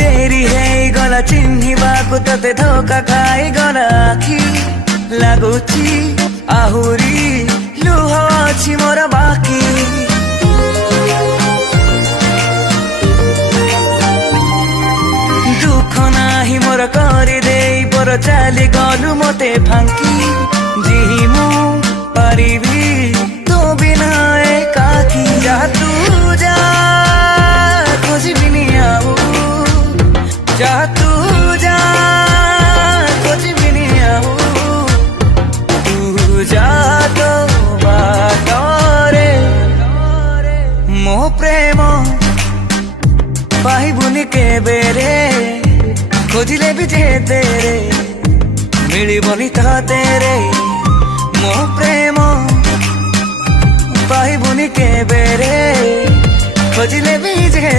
dairy है गला चिन्हिबाकु तते धोका खाई गला आखि लागुची आहुरी लुह अछि मोर बाकी दुख नाही मोर करि देई पर चाली गलु मते फांकी जिमु परिबी तो बिना एकाकी जा तू जा खोजिबिनी आऊ जा तू जा खोजिबिनी आऊ तू जा तो बाटरे मो प्रेम पाइबुनी केबे रे खोजिले भी जे तेरे मिलिबनी ता तेरे मो प्रेम पाइबुनी केबे रे खोजिले भी जे